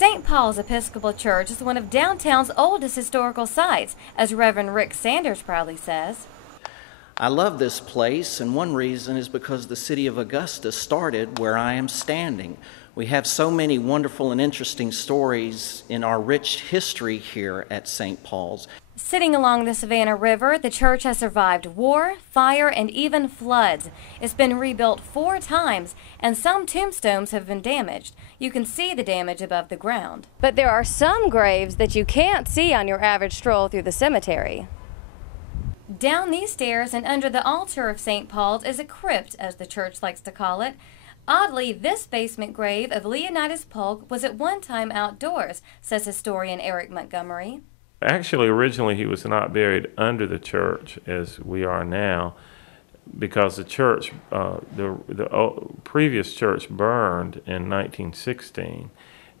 St. Paul's Episcopal Church is one of downtown's oldest historical sites, as Reverend Rick Sanders proudly says. I love this place, and one reason is because the city of Augusta started where I am standing. We have so many wonderful and interesting stories in our rich history here at St. Paul's. Sitting along the Savannah River, the church has survived war, fire, and even floods. It's been rebuilt 4 times, and some tombstones have been damaged. You can see the damage above the ground. But there are some graves that you can't see on your average stroll through the cemetery. Down these stairs and under the altar of St. Paul's is a crypt, as the church likes to call it. Oddly, this basement grave of Leonidas Polk was at one time outdoors, says historian Eric Montgomery. Actually, originally he was not buried under the church as we are now, because the church, the previous church burned in 1916,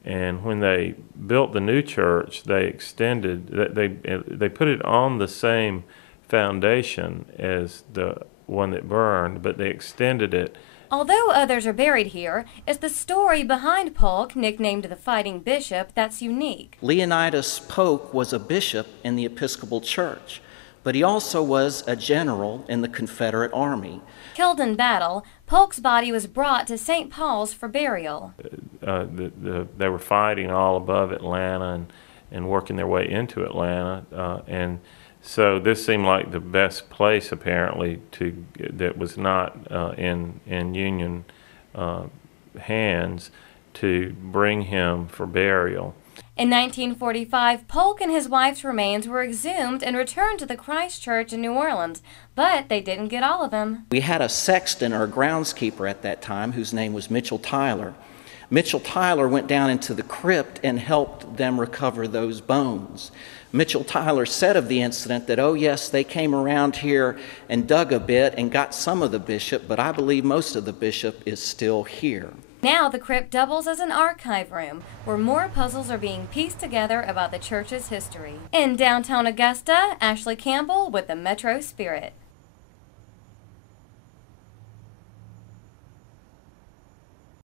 and when they built the new church, they extended, they put it on the same foundation as the one that burned, but they extended it. Although others are buried here, it's the story behind Polk, nicknamed the Fighting Bishop, that's unique. Leonidas Polk was a bishop in the Episcopal Church, but he also was a general in the Confederate Army. Killed in battle, Polk's body was brought to St. Paul's for burial. They were fighting all above Atlanta and working their way into Atlanta, and so this seemed like the best place, apparently, that was not in Union hands, to bring him for burial. In 1945, Polk and his wife's remains were exhumed and returned to the Christ Church in New Orleans, but they didn't get all of them. We had a sexton or groundskeeper at that time whose name was Mitchell Tyler. Mitchell Tyler went down into the crypt and helped them recover those bones. Mitchell Tyler said of the incident that, oh yes, they came around here and dug a bit and got some of the bishop, but I believe most of the bishop is still here. Now the crypt doubles as an archive room, where more puzzles are being pieced together about the church's history. In downtown Augusta, Ashley Campbell with the Metro Spirit.